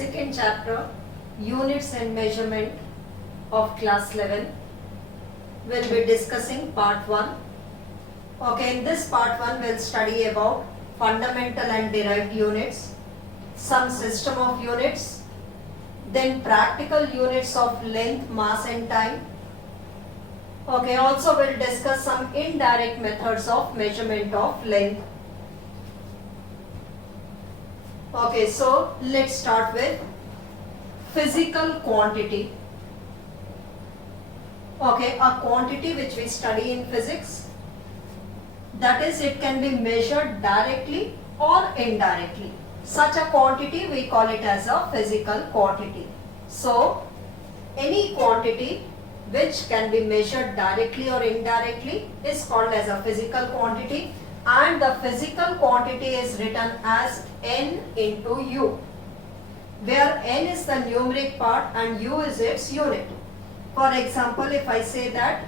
second chapter, Units and Measurement of class 11. We'll be discussing part 1. Okay, in this part 1 we'll study about fundamental and derived units, some system of units, then practical units of length, mass and time. Okay, also we'll discuss some indirect methods of measurement of length. Okay, so let's start with physical quantity. Okay, a quantity which we study in physics, that is, it can be measured directly or indirectly. Such a quantity we call it as a physical quantity. So, any quantity which can be measured directly or indirectly is called as a physical quantity, and the physical quantity is written as N into U, where N is the numeric part and U is its unit. For example, if I say that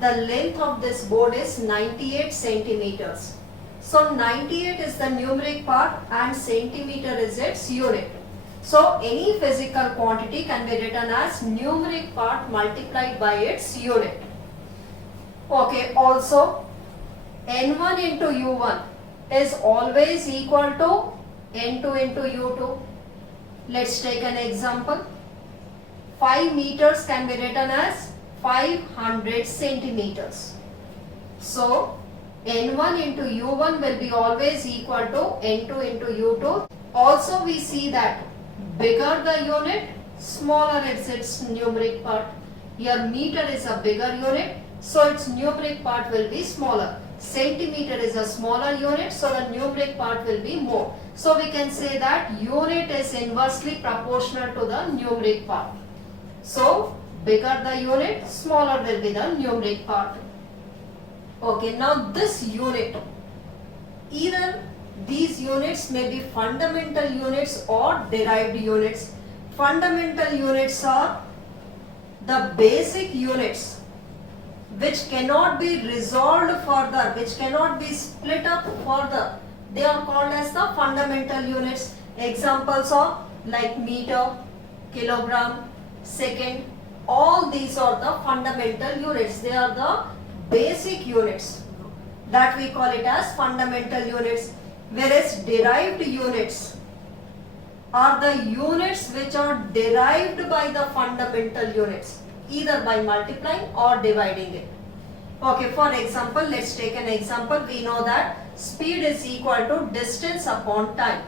the length of this board is 98 centimeters. So 98 is the numeric part and centimeter is its unit. So any physical quantity can be written as numeric part multiplied by its unit. Okay, also N1 into U1 is always equal to N2 into U2. Let's take an example. 5 meters can be written as 500 centimeters. So N1 into U1 will be always equal to N2 into U2. Also we see that bigger the unit, smaller is its numeric part. Here meter is a bigger unit, so its numeric part will be smaller. Centimeter is a smaller unit, so the numeric part will be more. So we can say that unit is inversely proportional to the numeric part. So bigger the unit, smaller will be the numeric part. Okay, now this unit, either these units may be fundamental units or derived units. Fundamental units are the basic units which cannot be resolved further, which cannot be split up further. They are called as the fundamental units. Examples are like meter, kilogram, second. All these are the fundamental units. They are the basic units that we call it as fundamental units. Whereas derived units are the units which are derived by the fundamental units, either by multiplying or dividing it. Okay, for example, let's take an example. We know that speed is equal to distance upon time.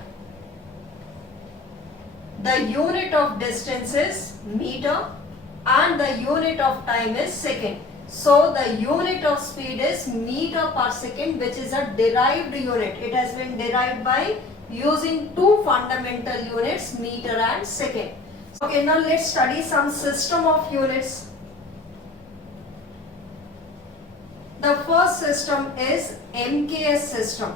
The unit of distance is meter and the unit of time is second. So the unit of speed is meter per second, which is a derived unit. It has been derived by using two fundamental units, meter and second. Okay, now let's study some system of units. The first system is MKS system.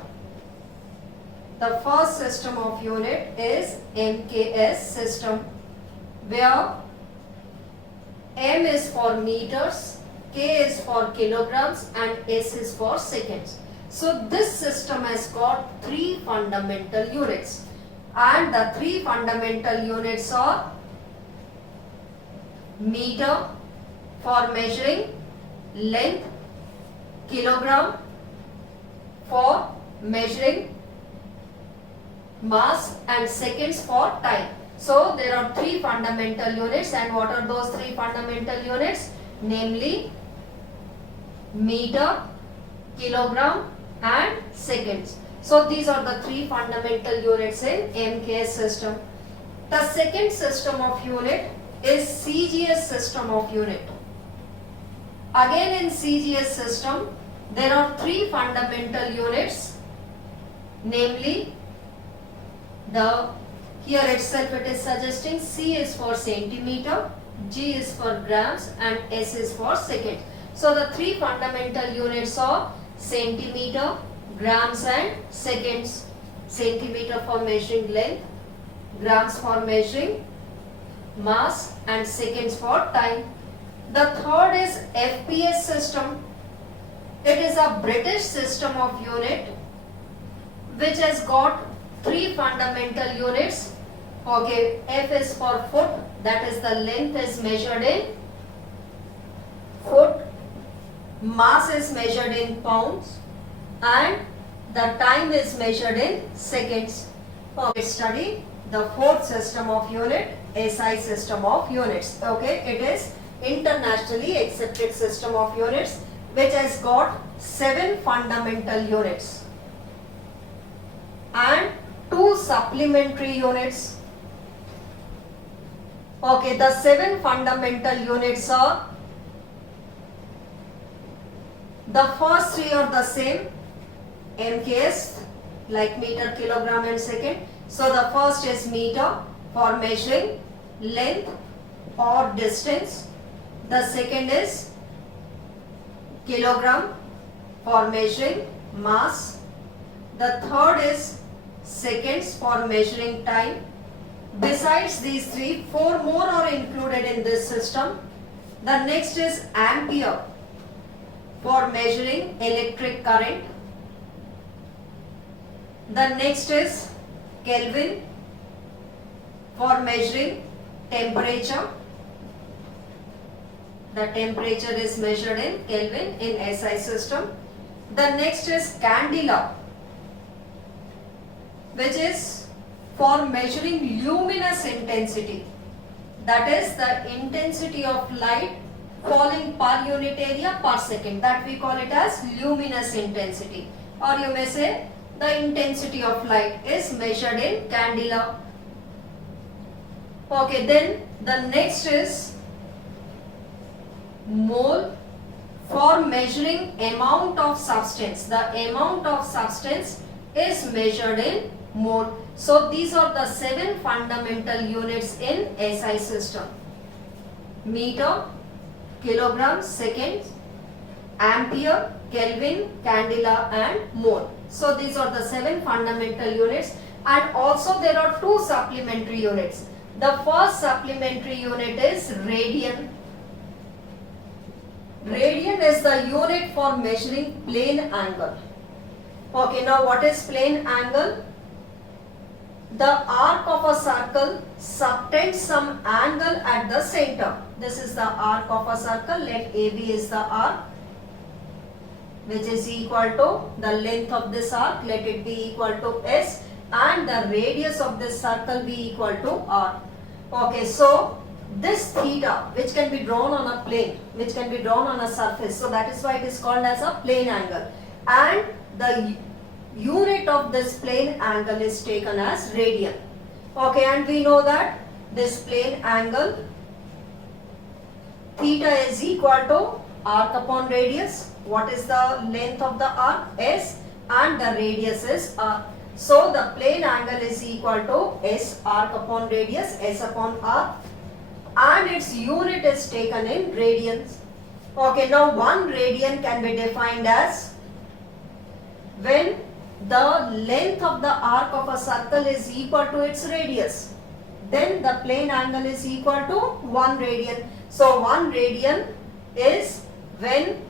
The first system of unit is MKS system, where M is for meters, K is for kilograms and S is for seconds. So this system has got three fundamental units, and the three fundamental units are meter for measuring length, kilogram for measuring mass and seconds for time. So there are three fundamental units, and what are those three fundamental units? Namely meter, kilogram and seconds. So these are the three fundamental units in MKS system. The second system of unit is CGS system of unit. Again in CGS system there are three fundamental units, namely here itself it is suggesting C is for centimeter, G is for grams and S is for seconds. So the three fundamental units are centimeter, grams and seconds. Centimeter for measuring length, grams for measuring mass and seconds for time. The third is FPS system. It is a British system of unit which has got three fundamental units, Okay, F is for foot, that is the length is measured in foot, mass is measured in pounds, and the time is measured in seconds. Okay, study the fourth system of unit, SI system of units. Okay, it is internationally accepted system of units which has got 7 fundamental units and 2 supplementary units. Okay, the 7 fundamental units are, the first 3 are the same, MKS, like meter, kilogram and second. So the first is meter for measuring length or distance. The second is kilogram for measuring mass. The third is seconds for measuring time. Besides these 3, 4 more are included in this system. The next is ampere for measuring electric current. The next is Kelvin for measuring temperature. The temperature is measured in Kelvin in SI system. The next is candela, which is for measuring luminous intensity. That is the intensity of light falling per unit area per second. That we call it as luminous intensity. Or you may say the intensity of light is measured in candela. Okay, then the next is mole for measuring amount of substance. The amount of substance is measured in mole. So these are the 7 fundamental units in SI system: meter, kilogram, seconds, ampere, Kelvin, candela and mole. So these are the 7 fundamental units, and also there are 2 supplementary units. The first supplementary unit is radian. Radian is the unit for measuring plane angle. Okay, now what is plane angle? The arc of a circle subtends some angle at the center. This is the arc of a circle. Let AB is the arc, which is equal to the length of this arc. Let it be equal to S, and the radius of this circle be equal to R. Okay, so this theta, which can be drawn on a plane, which can be drawn on a surface, so that is why it is called as a plane angle, and the unit of this plane angle is taken as radian. Okay, and we know that this plane angle theta is equal to arc upon radius. What is the length of the arc? S, and the radius is R. So the plane angle is equal to S arc upon radius, S upon R, and its unit is taken in radians. Okay, now 1 radian can be defined as when the length of the arc of a circle is equal to its radius, then the plane angle is equal to 1 radian. So 1 radian is when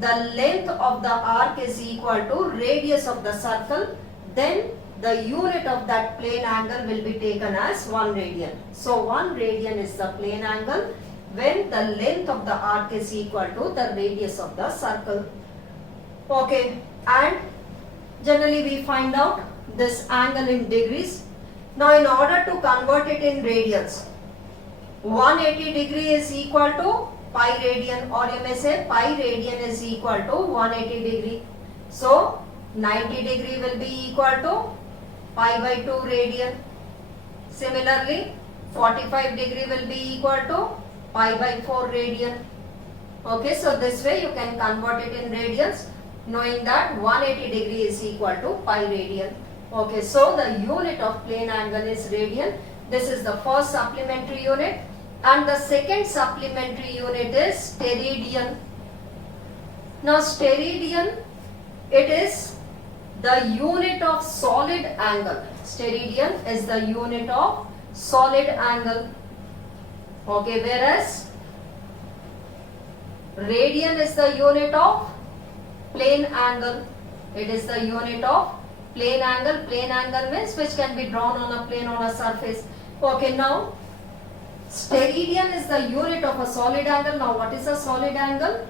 the length of the arc is equal to radius of the circle, then the unit of that plane angle will be taken as 1 radian. So 1 radian is the plane angle when the length of the arc is equal to the radius of the circle. Okay, and generally we find out this angle in degrees. Now in order to convert it in radians, 180 degree is equal to pi radian, or you may say pi radian is equal to 180 degree. So 90 degree will be equal to pi by 2 radian. Similarly, 45 degree will be equal to pi by 4 radian. Okay, so this way you can convert it in radians, knowing that 180 degree is equal to pi radian. Okay, so the unit of plane angle is radian. This is the first supplementary unit, and the second supplementary unit is steradian. Now steradian, it is the unit of solid angle. Steradian is the unit of solid angle. Okay, whereas radian is the unit of plane angle. It is the unit of Plane angle means which can be drawn on a plane on a surface. Okay, now steradian is the unit of a solid angle. Now what is a solid angle?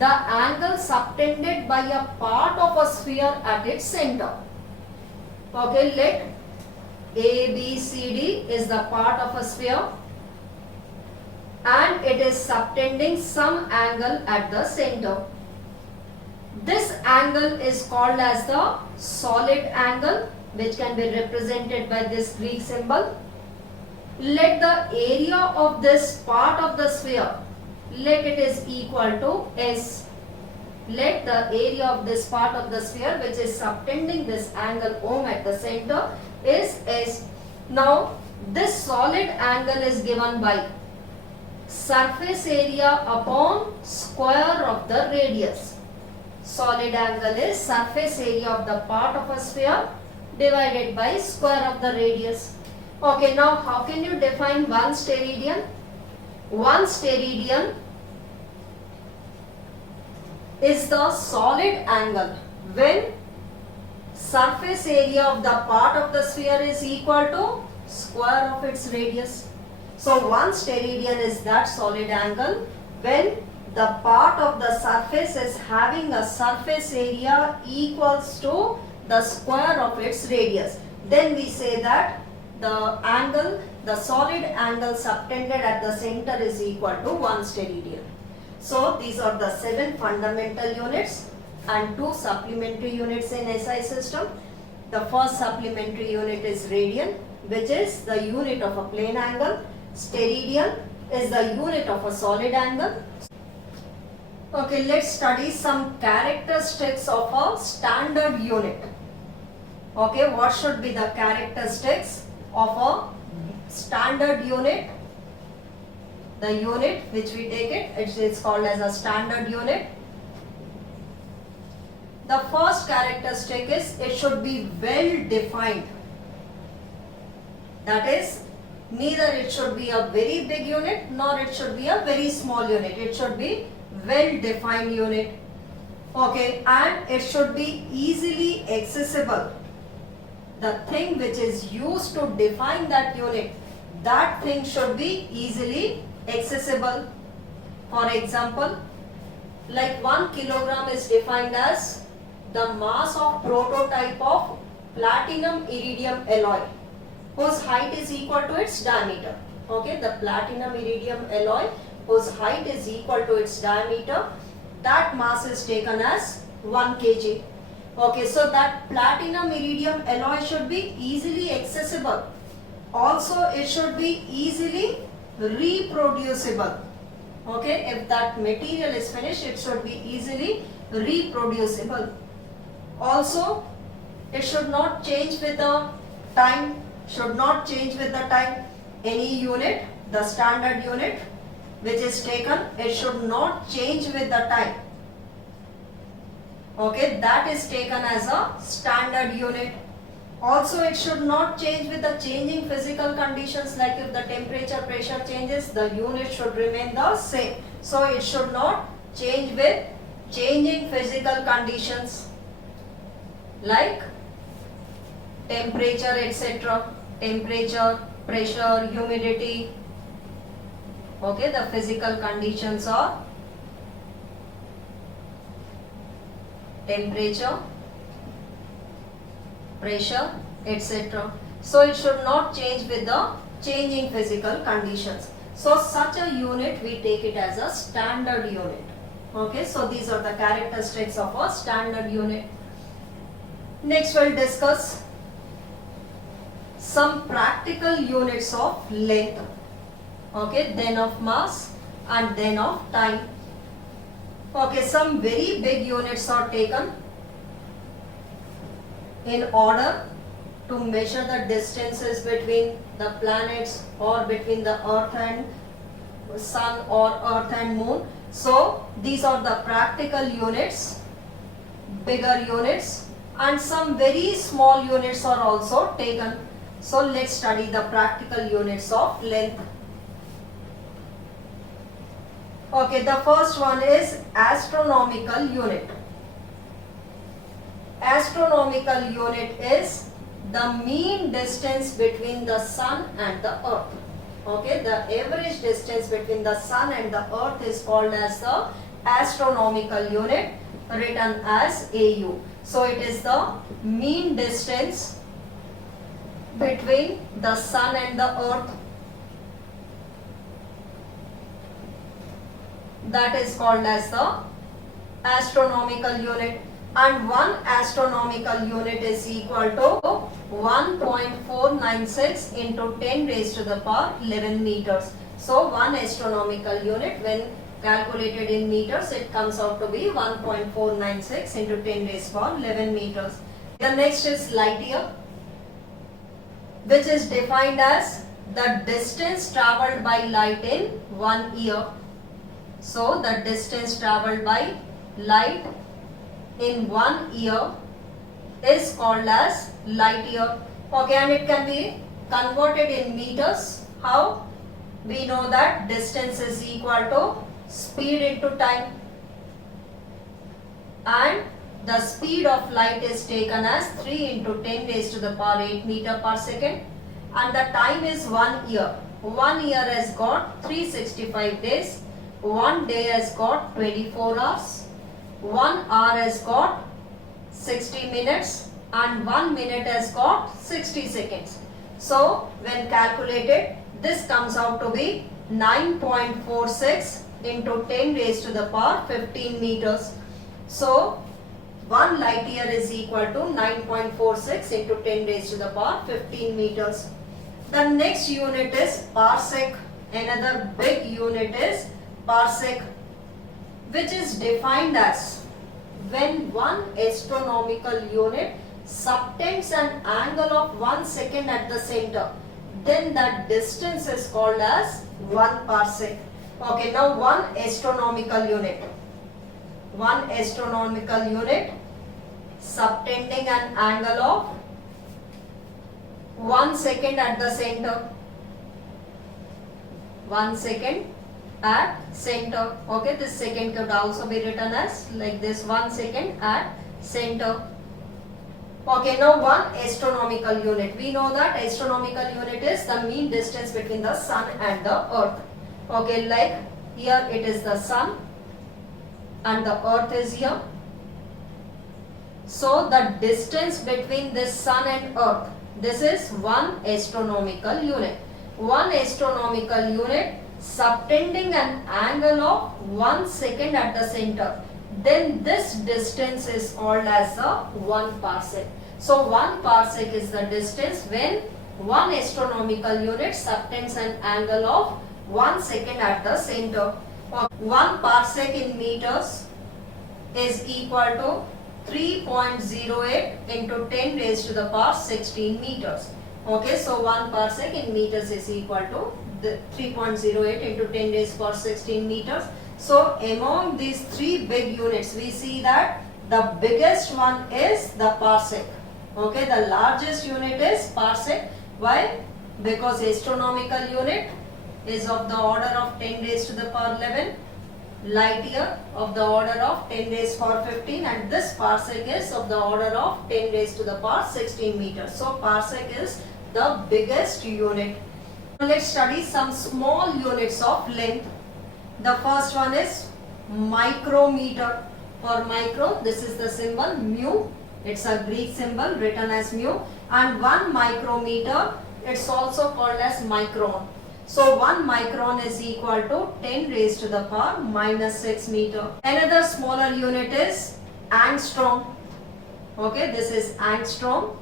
The angle subtended by a part of a sphere at its center. Okay, let ABCD is the part of a sphere and it is subtending some angle at the center. This angle is called as the solid angle, which can be represented by this Greek symbol. Let the area of this part of the sphere, let it is equal to S. Let the area of this part of the sphere which is subtending this angle O at the center is S. Now this solid angle is given by surface area upon square of the radius. Solid angle is surface area of the part of a sphere divided by square of the radius. Okay, now how can you define one steradian? One steradian is the solid angle when surface area of the part of the sphere is equal to square of its radius. So one steradian is that solid angle when the part of the surface is having a surface area equals to the square of its radius. Then we say that the angle, the solid angle subtended at the center is equal to 1 steradian. So these are the 7 fundamental units and 2 supplementary units in SI system. The first supplementary unit is radian, which is the unit of a plane angle. Steradian is the unit of a solid angle. Okay, let's study some characteristics of a standard unit. Okay, what should be the characteristics of a standard unit? The unit which we take it is called as a standard unit. The first characteristic is it should be well defined. That is, neither it should be a very big unit nor it should be a very small unit. It should be well defined unit. Okay, and it should be easily accessible. The thing which is used to define that unit, that thing should be easily accessible. For example, like 1 kilogram is defined as the mass of prototype of platinum iridium alloy whose height is equal to its diameter. Okay, the platinum iridium alloy whose height is equal to its diameter, that mass is taken as 1 kg. Okay, so that platinum iridium alloy should be easily accessible. Also, it should be easily reproducible. Okay, if that material is finished, it should be easily reproducible. Also, it should not change with the time. Should not change with the time. Any unit, the standard unit which is taken, it should not change with the time. Okay, that is taken as a standard unit. Also, it should not change with the changing physical conditions, like if the temperature, pressure changes, the unit should remain the same. So, it should not change with changing physical conditions like temperature, etc. Temperature, pressure, humidity. Okay, the physical conditions are temperature, pressure, etc. So it should not change with the changing physical conditions. So such a unit we take it as a standard unit. Okay, so these are the characteristics of a standard unit. Next we'll discuss some practical units of length. Okay, then of mass and then of time. Okay, some very big units are taken in order to measure the distances between the planets or between the earth and sun or earth and moon. So these are the practical units, bigger units, and some very small units are also taken. So let's study the practical units of length. Okay, the first one is astronomical unit. astronomical unit is the mean distance between the sun and the earth. Okay, the average distance between the sun and the earth is called as the astronomical unit, written as AU. So it is the mean distance between the sun and the earth, that is called as the astronomical unit, and one astronomical unit is equal to 1.496 into 10 raised to the power 11 meters. So one astronomical unit, when calculated in meters, it comes out to be 1.496 into 10 raised to the power 11 meters. The next is light year, which is defined as the distance travelled by light in 1 year. So the distance travelled by light in 1 year is called as light year. Okay, and it can be converted in meters. How? We know that distance is equal to speed into time, and the speed of light is taken as 3 into 10 raised to the power 8 meter per second, and the time is 1 year. 1 year has got 365 days, 1 day has got 24 hours, 1 hour has got 60 minutes, and 1 minute has got 60 seconds. So when calculated, this comes out to be 9.46 into 10 raised to the power 15 meters. So 1 light year is equal to 9.46 into 10 raised to the power 15 meters. The next unit is parsec. Another big unit is parsec, which is defined as when one astronomical unit subtends an angle of 1 second at the center, then that distance is called as 1 parsec. Okay, now one astronomical unit subtending an angle of 1 second at the center, 1 second at center. Okay, this second could also be written as like this, 1 second at center. Okay, now one astronomical unit. We know that astronomical unit is the mean distance between the sun and the earth. Okay, like here it is the sun and the earth is here. So the distance between this sun and earth, this is one astronomical unit. One astronomical unit subtending an angle of 1 second at the center, then this distance is called as the 1 parsec. So 1 parsec is the distance when one astronomical unit subtends an angle of 1 second at the center. 1 parsec in meters is equal to 3.08 into 10 raised to the power 16 meters. Okay, so 1 parsec in meters is equal to the 3.08 into 10 raised to the power 16 meters. So among these three big units, we see that the biggest one is the parsec. Okay, the largest unit is parsec. Why? Because astronomical unit is of the order of 10 raised to the power 11, light year of the order of 10 raised to the power 15, and this parsec is of the order of 10 raised to the power 16 meters. So parsec is the biggest unit. Let's study some small units of length. The first one is micrometer. For micro, this is the symbol mu. It's a Greek symbol written as mu, and 1 micrometer, it's also called as micron. So 1 micron is equal to 10 raised to the power minus 6 meter. Another smaller unit is angstrom. Okay, this is angstrom,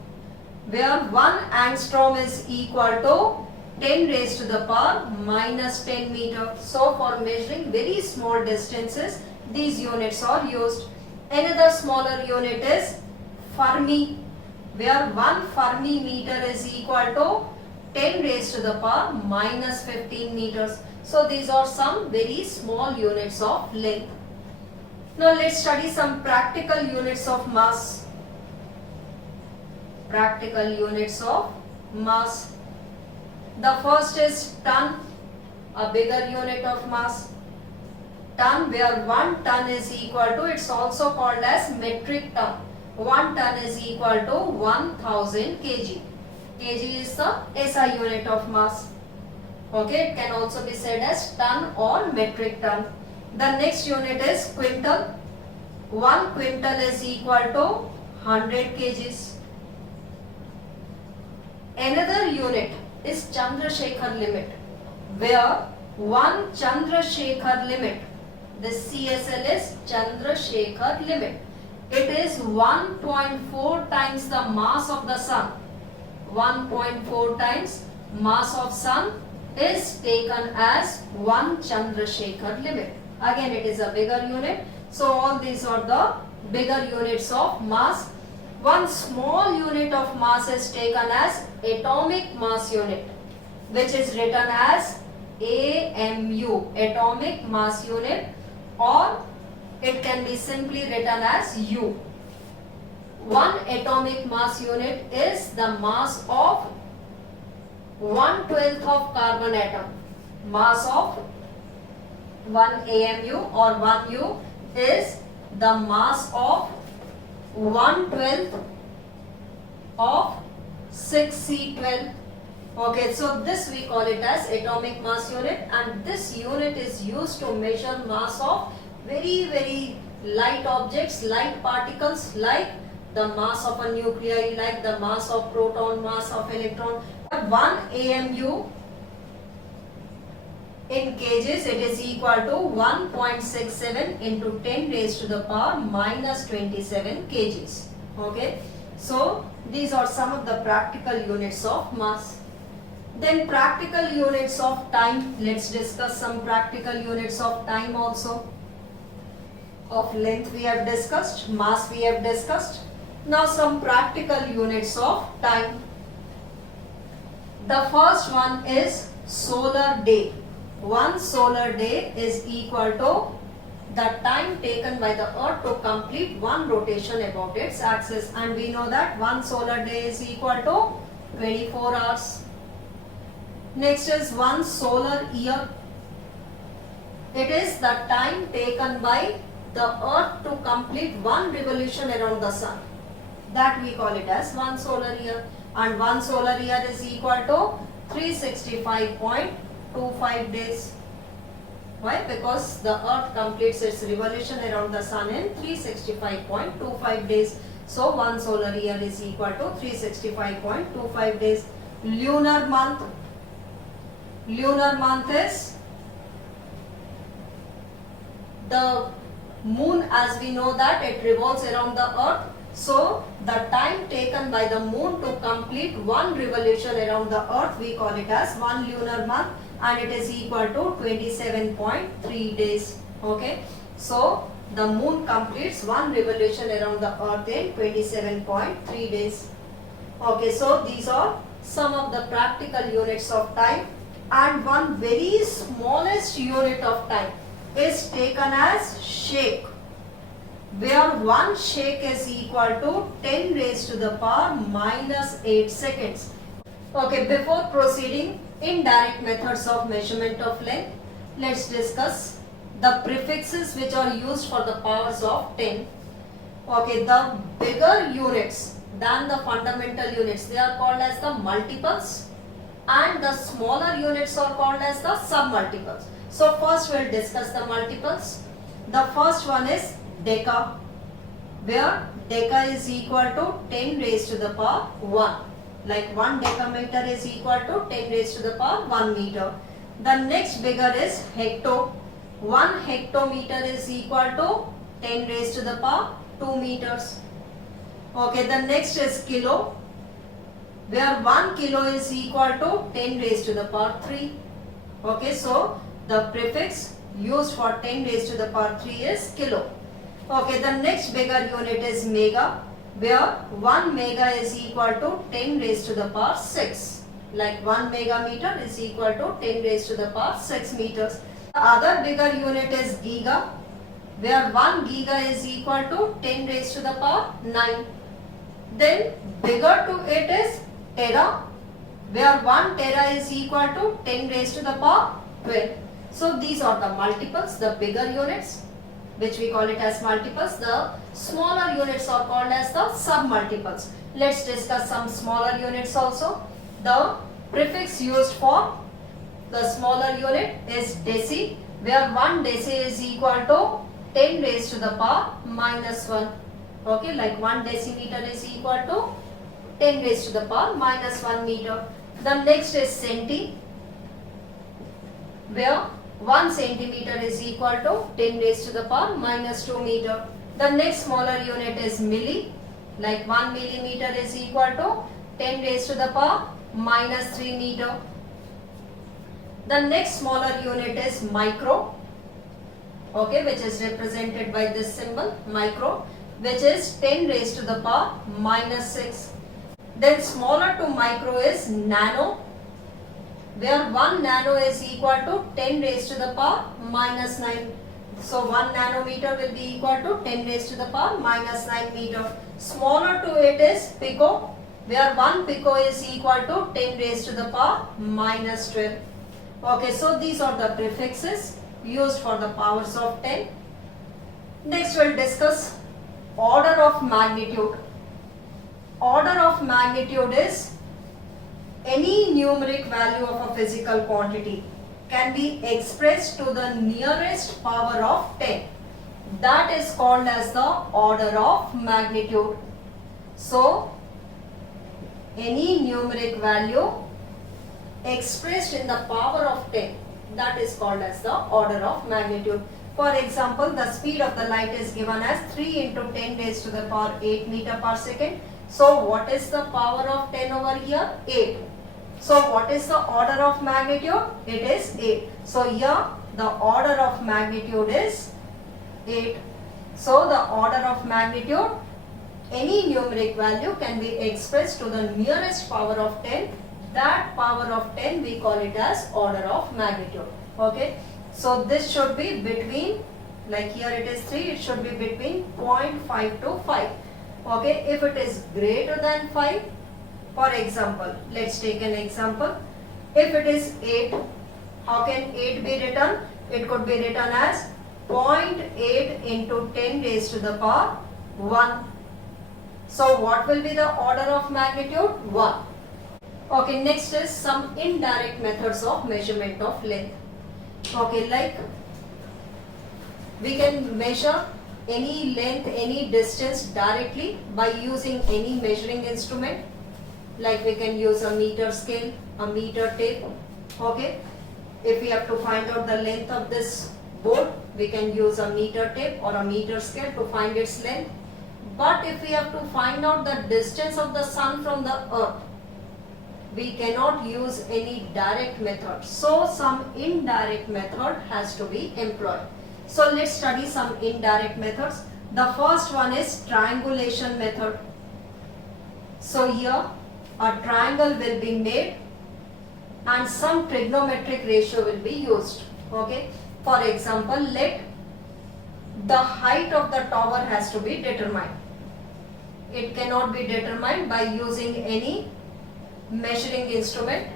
where 1 angstrom is equal to 10 raised to the power minus 10 meter. So for measuring very small distances, these units are used. Another smaller unit is Fermi, where 1 Fermi meter is equal to 10 raised to the power minus 15 meters. So these are some very small units of length. Now let's study some practical units of mass. Practical units of mass. The first is ton, a bigger unit of mass. Ton, where 1 ton is equal to, it's also called as metric ton. 1 ton is equal to 1000 kg. Kg is the SI unit of mass. Okay, it can also be said as ton or metric ton. The next unit is quintal. 1 quintal is equal to 100 kgs. Another unit is Chandrasekhar limit, where 1 Chandrasekhar limit, the CSL is Chandrasekhar limit. It is 1.4 times the mass of the sun. 1.4 times mass of sun is taken as 1 Chandrasekhar limit. Again, it is a bigger unit. So all these are the bigger units of mass. One small unit of mass is taken as atomic mass unit, which is written as AMU, atomic mass unit, or it can be simply written as U. 1 atomic mass unit is the mass of 1/12 of carbon atom. Mass of 1 AMU or 1 U is the mass of 1/12 of 6C12. Okay, so this we call it as atomic mass unit, and this unit is used to measure mass of very light objects, light particles, like the mass of a nuclei, like the mass of proton, mass of electron. 1 AMU in kgs, it is equal to 1.67 into 10 raised to the power minus 27 kgs. Okay, so these are some of the practical units of mass. Then practical units of time. Let's discuss some practical units of time also. Of length we have discussed, mass we have discussed. Now some practical units of time. The first one is solar day. 1 solar day is equal to the time taken by the earth to complete 1 rotation about its axis, and we know that 1 solar day is equal to 24 hours. Next is 1 solar year. It is the time taken by the earth to complete 1 revolution around the sun. That we call it as 1 solar year, and 1 solar year is equal to 365.25 days. Why? Because the earth completes its revolution around the sun in 365.25 days. So 1 solar year is equal to 365.25 days. Lunar month. Lunar month is the moon, as we know that it revolves around the earth. So the time taken by the moon to complete 1 revolution around the earth, we call it as 1 lunar month, and it is equal to 27.3 days. Okay, so the moon completes 1 revolution around the earth in 27.3 days. Okay, so these are some of the practical units of time, and one very smallest unit of time is taken as shake, where 1 shake is equal to 10 raised to the power minus 8 seconds. Okay, before proceeding indirect methods of measurement of length, let's discuss the prefixes which are used for the powers of 10. Okay, the bigger units than the fundamental units, they are called as the multiples, and the smaller units are called as the submultiples. So first we'll discuss the multiples. The first one is deca, where deca is equal to 10 raised to the power 1. Like 1 decameter is equal to 10 raised to the power 1 meter. The next bigger is hecto. 1 hectometer is equal to 10 raised to the power 2 meters. Okay, the next is kilo, where 1 kilo is equal to 10 raised to the power 3. Okay, so the prefix used for 10 raised to the power 3 is kilo. Okay, the next bigger unit is mega, where 1 mega is equal to 10 raised to the power 6. Like 1 megameter is equal to 10 raised to the power 6 meters. The other bigger unit is giga, where 1 giga is equal to 10 raised to the power 9. Then bigger to it is tera, where 1 tera is equal to 10 raised to the power 12. So these are the multiples, the bigger units. which we call it as multiples. The smaller units are called as the sub-multiples. Let's discuss some smaller units also. The prefix used for the smaller unit is deci, where 1 deci is equal to 10 raised to the power minus 1. Okay, like 1 decimeter is equal to 10 raised to the power minus 1 meter. The next is centi, where 1 centimeter is equal to 10 raised to the power minus 2 meter. The next smaller unit is milli, like 1 millimeter is equal to 10 raised to the power minus 3 meter. The next smaller unit is micro, okay, which is represented by this symbol, micro, which is 10 raised to the power minus 6. Then smaller to micro is nano, where 1 nano is equal to 10 raised to the power minus 9. So 1 nanometer will be equal to 10 raised to the power minus 9 meter. Smaller to it is pico, where 1 pico is equal to 10 raised to the power minus 12. Okay, so these are the prefixes used for the powers of 10. Next we'll discuss order of magnitude. Order of magnitude is any numeric value of a physical quantity can be expressed to the nearest power of 10. That is called as the order of magnitude. So, any numeric value expressed in the power of 10, that is called as the order of magnitude. For example, the speed of the light is given as 3 into 10 raised to the power 8 meter per second. So, what is the power of 10 over here? 8. So, what is the order of magnitude? It is 8. So, here the order of magnitude is 8. So, the order of magnitude, any numeric value can be expressed to the nearest power of 10. That power of 10 we call it as order of magnitude. Okay. So, this should be between, like here it is 3, it should be between 0.5 to 5. Okay. If it is greater than 5, for example, let's take an example. If it is 8, how can 8 be written? It could be written as 0.8 into 10 raised to the power 1. So, what will be the order of magnitude? 1. Okay, next is some indirect methods of measurement of length. Okay, like we can measure any length, any distance directly by using any measuring instrument. Like we can use a meter scale, a meter tape. Okay, if we have to find out the length of this board, we can use a meter tape or a meter scale to find its length. But if we have to find out the distance of the sun from the earth, we cannot use any direct method. So some indirect method has to be employed. So let's study some indirect methods. The first one is triangulation method. So here a triangle will be made and some trigonometric ratio will be used. Okay. For example, let the height of the tower has to be determined. It cannot be determined by using any measuring instrument.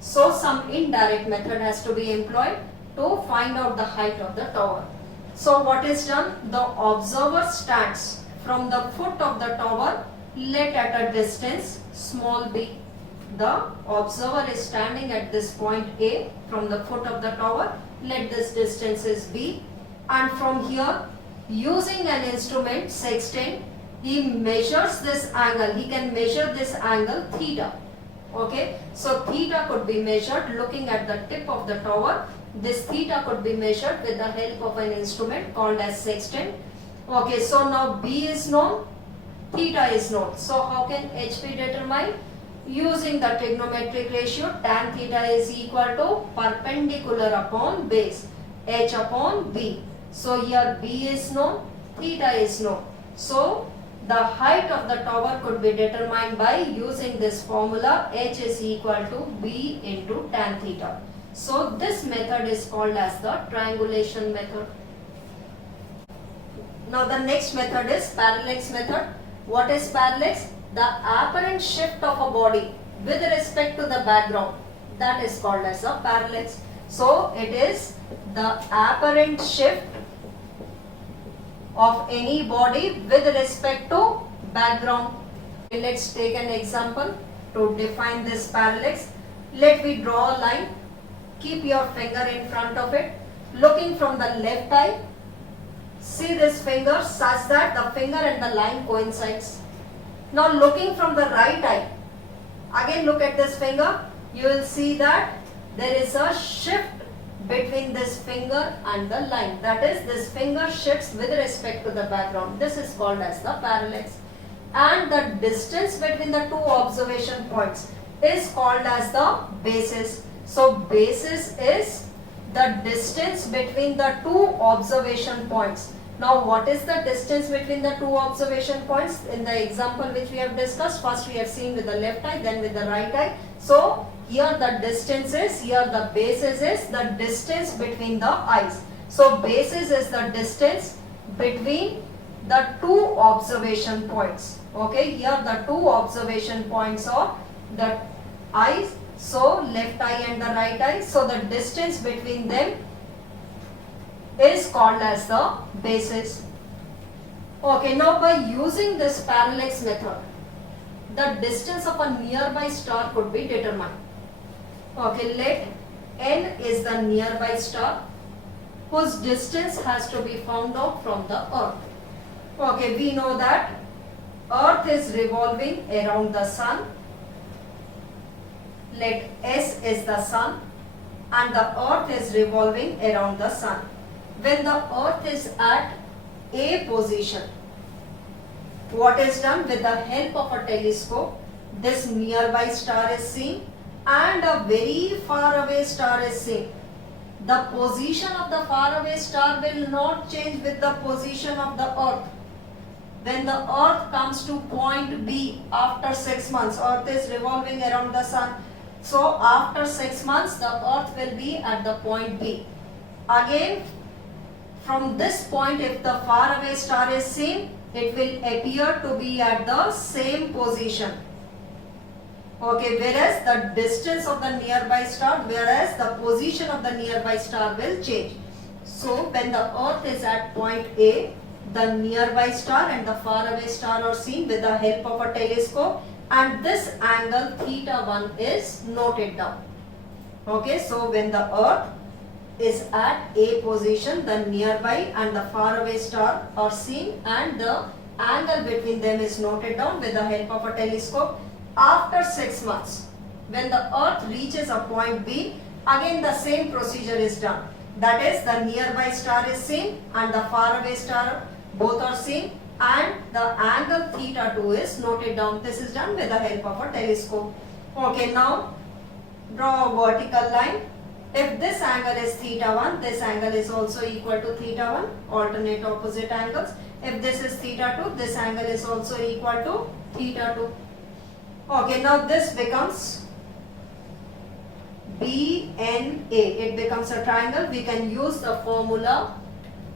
So some indirect method has to be employed to find out the height of the tower. So what is done? The observer stands from the foot of the tower, let at a distance small b. The observer is standing at this point A from the foot of the tower, let this distance is b, and from here using an instrument sextant, he measures this angle. He can measure this angle theta. Okay, so theta could be measured looking at the tip of the tower. This theta could be measured with the help of an instrument called as sextant. Okay, so now B is known, theta is known. So how can H be determined? Using the trigonometric ratio, tan theta is equal to perpendicular upon base, H upon B. So here B is known, theta is known. So the height of the tower could be determined by using this formula, H is equal to B into tan theta. So this method is called as the triangulation method. Now the next method is parallax method. What is parallax? The apparent shift of a body with respect to the background, that is called as a parallax. So it is the apparent shift of any body with respect to background. Let's take an example to define this parallax. Let me draw a line. Keep your finger in front of it. Looking from the left eye, see this finger such that the finger and the line coincides. Now looking from the right eye, again look at this finger. You will see that there is a shift between this finger and the line. That is, this finger shifts with respect to the background. This is called as the parallax. And the distance between the two observation points is called as the basis. So basis is the distance between the two observation points. Now what is the distance between the two observation points? In the example which we have discussed, first we have seen with the left eye, then with the right eye. So here the distance is, here the basis is the distance between the eyes. So basis is the distance between the two observation points. Okay, here the two observation points are the eyes. So left eye and the right eye. So the distance between them is called as the basis. Okay, now by using this parallax method, the distance of a nearby star could be determined. Okay, let n is the nearby star whose distance has to be found out from the earth. Okay, we know that earth is revolving around the sun. Let S is the sun and the earth is revolving around the sun. When the earth is at A position, what is done? With the help of a telescope, this nearby star is seen and a very far away star is seen. The position of the far away star will not change with the position of the earth. When the earth comes to point B after 6 months, earth is revolving around the sun. So after 6 months, the earth will be at the point B. Again, from this point, if the far away star is seen, it will appear to be at the same position. Okay, whereas the distance of the nearby star, whereas the position of the nearby star will change. So when the earth is at point A, the nearby star and the far away star are seen with the help of a telescope, and this angle θ1 is noted down. Okay, so when the earth is at A position, the nearby and the far away star are seen and the angle between them is noted down with the help of a telescope. After 6 months, when the earth reaches a point B, again the same procedure is done. That is, the nearby star is seen and the far away star, both are seen, and the angle θ2 is noted down. This is done with the help of a telescope. Okay, now draw a vertical line. If this angle is θ1, this angle is also equal to θ1, alternate opposite angles. If this is θ2, this angle is also equal to θ2. Okay, now this becomes BNA. It becomes a triangle. We can use the formula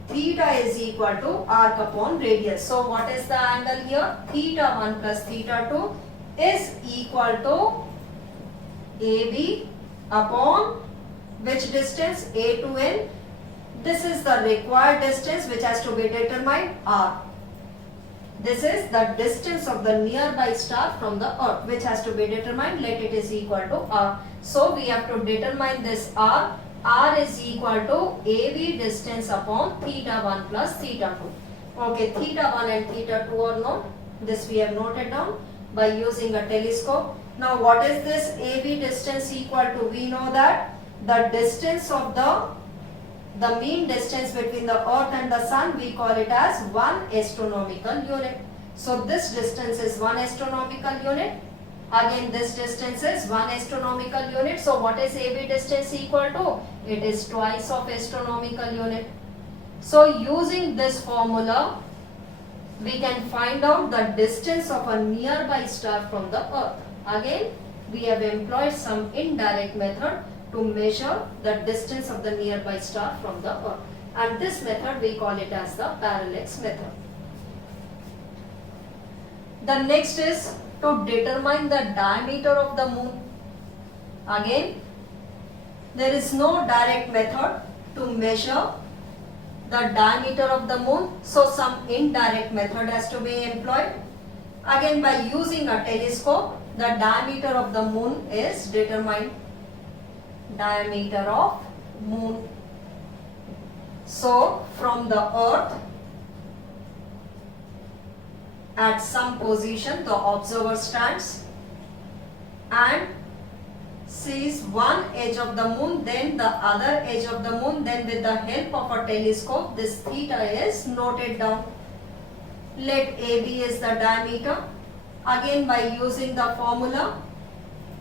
theta is equal to arc upon radius. So what is the angle here? θ1 plus θ2 is equal to AB upon which distance? A to N. This is the required distance which has to be determined, R. This is the distance of the nearby star from the earth which has to be determined. Let it is equal to R. So we have to determine this R. R is equal to AB distance upon θ1 plus θ2. Okay, θ1 and θ2 are known. This we have noted down by using a telescope. Now what is this AB distance equal to? We know that the distance of the mean distance between the earth and the sun, we call it as 1 astronomical unit. So this distance is 1 astronomical unit. Again this distance is 1 astronomical unit. So what is AB distance equal to? It is twice of astronomical unit. So using this formula, we can find out the distance of a nearby star from the earth. Again, we have employed some indirect method to measure the distance of the nearby star from the earth. And this method we call it as the parallax method. The next is to determine the diameter of the moon. Again, there is no direct method to measure the diameter of the moon, so some indirect method has to be employed. Again, by using a telescope, the diameter of the moon is determined. Diameter of moon. So from the earth, at some position the observer stands and sees one edge of the moon, then the other edge of the moon, then with the help of a telescope this theta is noted down. Let AB is the diameter. Again, by using the formula,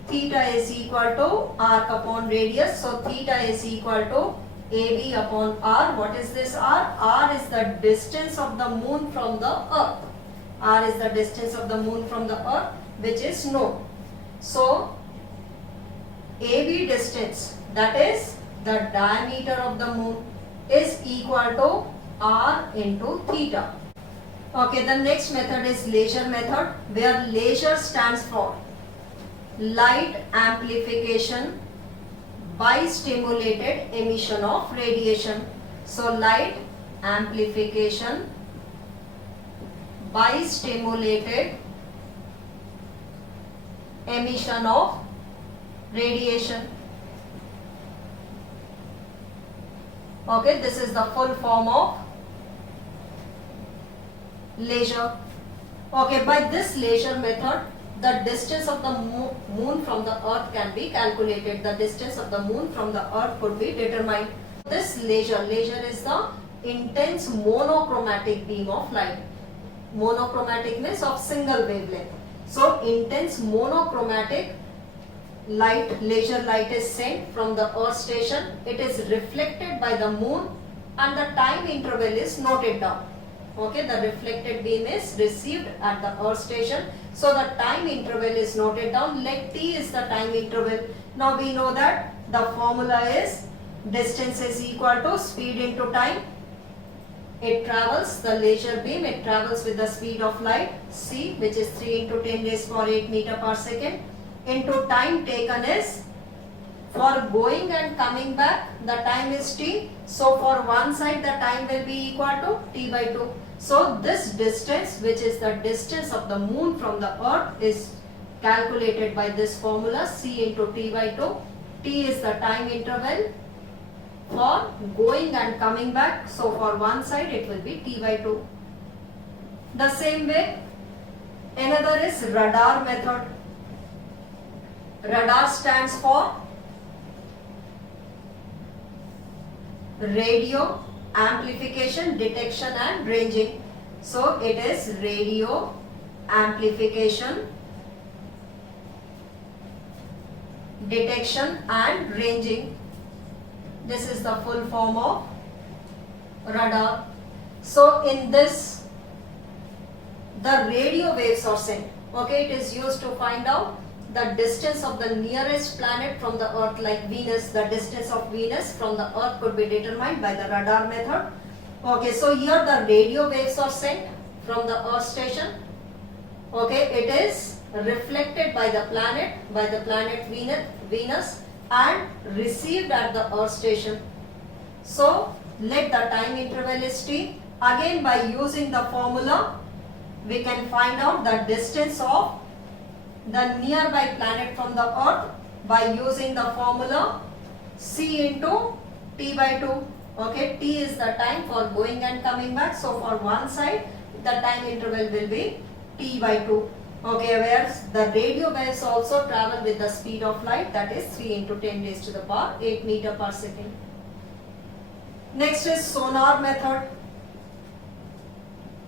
theta is equal to arc upon radius, so theta is equal to AB upon R. What is this R? R is the distance of the moon from the earth. R is the distance of the moon from the earth, which is known. So AB distance, that is the diameter of the moon, is equal to R into theta. Okay, the next method is laser method, where laser stands for light amplification by stimulated emission of radiation. So light amplification by stimulated emission of radiation. Okay, this is the full form of laser. Okay, by this laser method, the distance of the moon from the earth can be calculated. The distance of the moon from the earth could be determined. This laser is the intense monochromatic beam of light. Monochromatic means of single wavelength. So intense monochromatic light, laser light is sent from the earth station. It is reflected by the moon and the time interval is noted down. Okay, the reflected beam is received at the earth station. So the time interval is noted down. Let T is the time interval. Now we know that the formula is distance is equal to speed into time. It travels, the laser beam, it travels with the speed of light, c, which is 3 into 10 raised to 8 meter per second, into time taken is, for going and coming back, the time is t. So for one side the time will be equal to t by 2. So this distance, which is the distance of the moon from the earth, is calculated by this formula, c into t by 2. T is the time interval for going and coming back. So for one side it will be t by 2. The same way, another is radar method. Radar stands for radio amplification, detection and ranging. So it is radio amplification, detection and ranging. This is the full form of radar. So in this, the radio waves are sent. Okay, it is used to find out the distance of the nearest planet from the earth, like Venus. The distance of Venus from the earth could be determined by the radar method. Okay, so here the radio waves are sent from the earth station. Okay, it is reflected by the planet Venus and received at the earth station. So let the time interval is t. Again, by using the formula, we can find out the distance of the nearby planet from the earth by using the formula c into t by 2. Okay, t is the time for going and coming back. So for one side the time interval will be t by 2. Okay, whereas the radio waves also travel with the speed of light, that is 3 into 10 raised to the power 8 meter per second. Next is sonar method.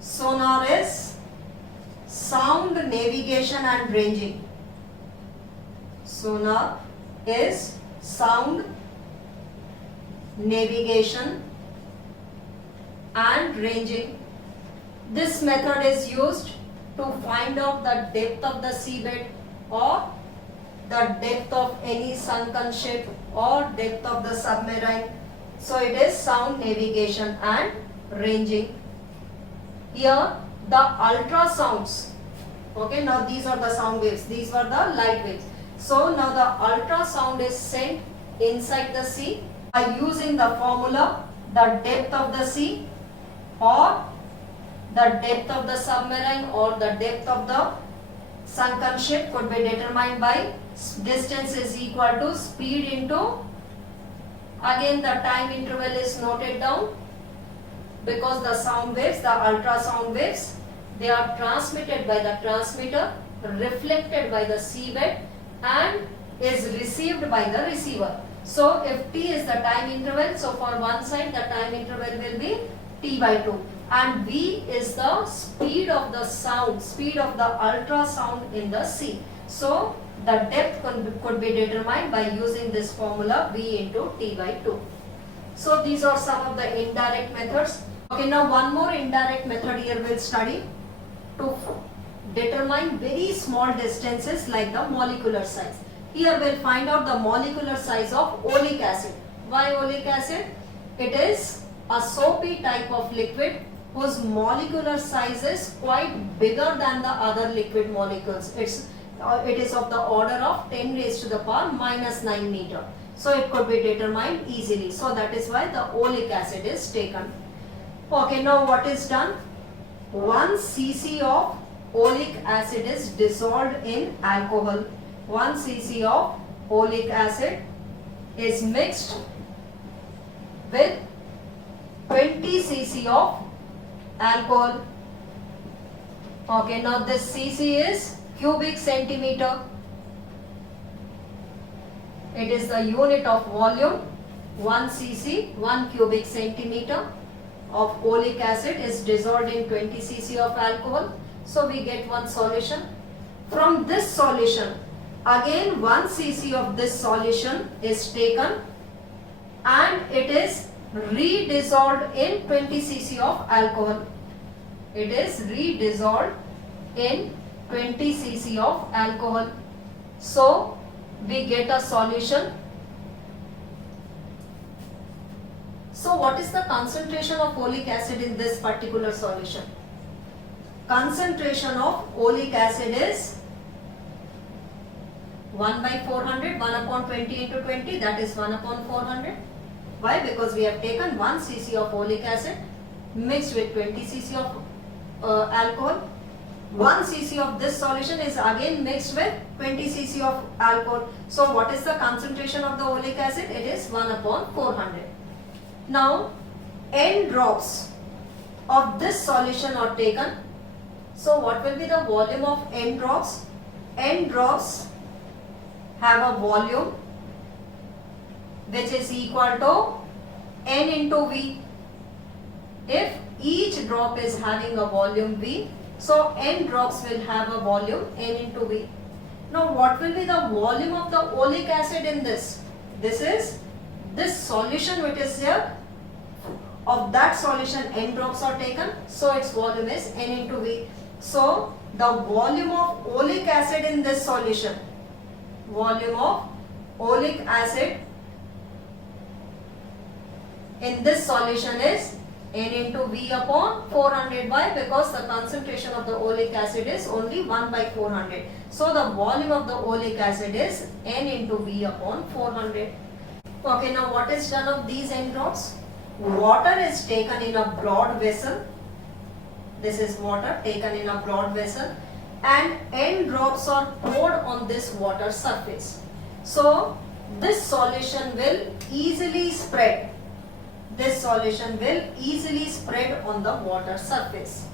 Sonar is sound navigation and ranging. Sonar is sound navigation and ranging. This method is used to find out the depth of the seabed or the depth of any sunken ship or depth of the submarine. So it is sound navigation and ranging. Here the ultrasounds. Okay, now these are the sound waves, these were the light waves. So now the ultrasound is sent inside the sea by using the formula the depth of the sea or the depth of the submarine or the depth of the sunken ship could be determined by distance is equal to speed into, again the time interval is noted down because the sound waves, the ultrasound waves, they are transmitted by the transmitter, reflected by the seabed and is received by the receiver. So if t is the time interval, so for one side the time interval will be t by 2 and v is the speed of the sound, speed of the ultrasound in the sea. So the depth could be determined by using this formula v into t by 2. So these are some of the indirect methods. Okay, now one more indirect method here we'll study to determine very small distances like the molecular size. Here we'll find out the molecular size of oleic acid. Why oleic acid? It is a soapy type of liquid whose molecular size is quite bigger than the other liquid molecules. It is of the order of 10 raised to the power minus 9 meter. So it could be determined easily. So that is why the oleic acid is taken. Okay, now what is done? 1 cc of oleic acid is dissolved in alcohol. 1 cc of oleic acid is mixed with 20 cc of alcohol. Okay, now this cc is cubic centimeter. It is the unit of volume. 1 cc, 1 cubic centimeter of oleic acid is dissolved in 20 cc of alcohol. So we get one solution. From this solution, again 1 cc of this solution is taken and it is redissolved in 20 cc of alcohol. It is redissolved in 20 cc of alcohol. So we get a solution. So what is the concentration of oleic acid in this particular solution? Concentration of oleic acid is 1 by 400, 1 upon 20 into 20, that is 1 upon 400. Why? Because we have taken 1 cc of oleic acid mixed with 20 cc of alcohol. 1 cc of this solution is again mixed with 20 cc of alcohol. So what is the concentration of the oleic acid? It is 1 upon 400. Now n drops of this solution are taken. So what will be the volume of n drops? N drops have a volume which is equal to n into v. If each drop is having a volume v, so n drops will have a volume n into v. Now what will be the volume of the oleic acid in this? This is this solution which is here. Of that solution n drops are taken, so its volume is n into v. So the volume of oleic acid in this solution, volume of oleic acid in this solution is n into v upon 400. Why? Because the concentration of the oleic acid is only 1 by 400. So the volume of the oleic acid is n into v upon 400. Okay, now what is done of these n drops? Water is taken in a broad vessel. This is water taken in a broad vessel and n drops are poured on this water surface. So this solution will easily spread. This solution will easily spread on the water surface.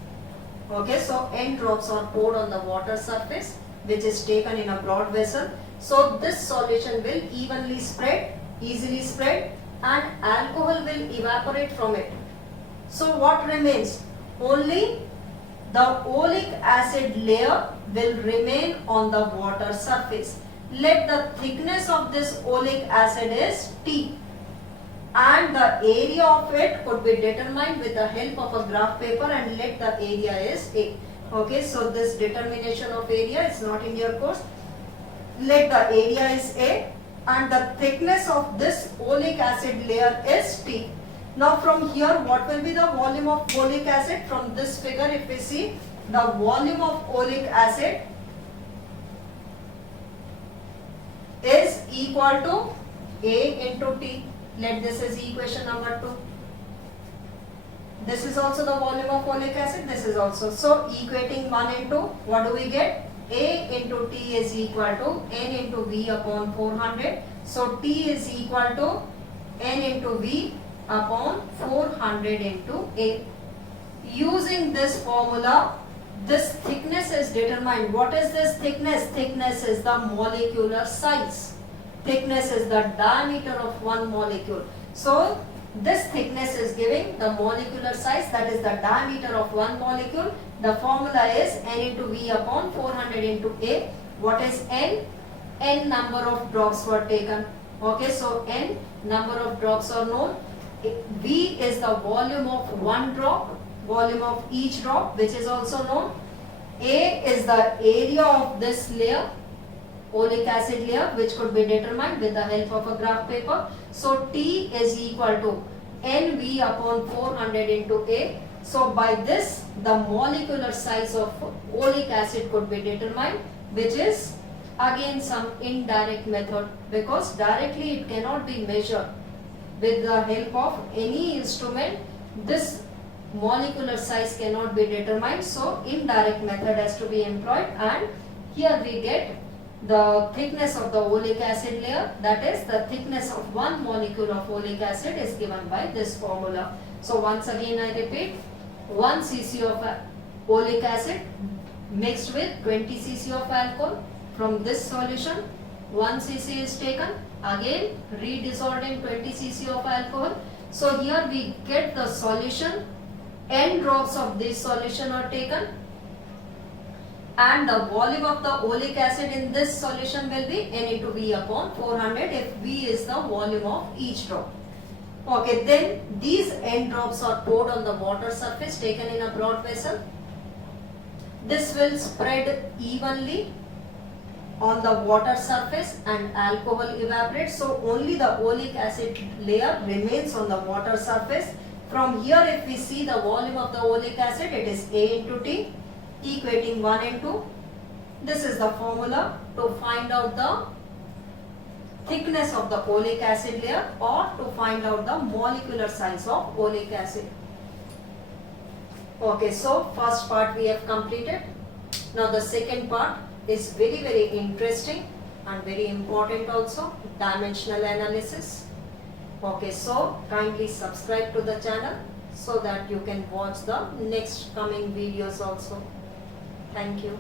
Okay, so n drops are poured on the water surface which is taken in a broad vessel. So this solution will evenly spread, easily spread, and alcohol will evaporate from it. So what remains? Only the oleic acid layer will remain on the water surface. Let the thickness of this oleic acid is T and the area of it could be determined with the help of a graph paper and let the area is A. Okay, so this determination of area is not in your course. Let the area is A and the thickness of this oleic acid layer is T. Now from here what will be the volume of oleic acid? From this figure if we see, the volume of oleic acid is equal to A into T. Let this as equation number 2. This is also the volume of folic acid. This is also. So equating 1 and 2, what do we get? A into T is equal to N into V upon 400. So T is equal to N into V upon 400 into A. Using this formula, this thickness is determined. What is this thickness? Thickness is the molecular size. Thickness is the diameter of one molecule. So this thickness is giving the molecular size, that is the diameter of one molecule. The formula is N into V upon 400 into A. What is N? N number of drops were taken. Okay, so N number of drops are known. V is the volume of one drop, volume of each drop, which is also known. A is the area of this layer, oleic acid layer, which could be determined with the help of a graph paper. So T is equal to NV upon 400 into A. So by this, the molecular size of oleic acid could be determined, which is again some indirect method, because directly it cannot be measured with the help of any instrument. This molecular size cannot be determined, so indirect method has to be employed, and here we get the thickness of the oleic acid layer, that is the thickness of one molecule of oleic acid is given by this formula. So once again I repeat, 1 cc of oleic acid mixed with 20 cc of alcohol. From this solution 1 cc is taken, again redissolved in 20 cc of alcohol. So here we get the solution, n drops of this solution are taken, and the volume of the oleic acid in this solution will be N into V upon 400 if V is the volume of each drop. Okay, then these n drops are poured on the water surface taken in a broad vessel. This will spread evenly on the water surface and alcohol evaporates. So only the oleic acid layer remains on the water surface. From here if we see the volume of the oleic acid, it is A into T, equating 1 and 2. This is the formula to find out the thickness of the oleic acid layer, or to find out the molecular size of oleic acid. Okay, so first part we have completed. Now the second part is very interesting and very important also, dimensional analysis. Okay, so kindly subscribe to the channel so that you can watch the next coming videos also. Thank you.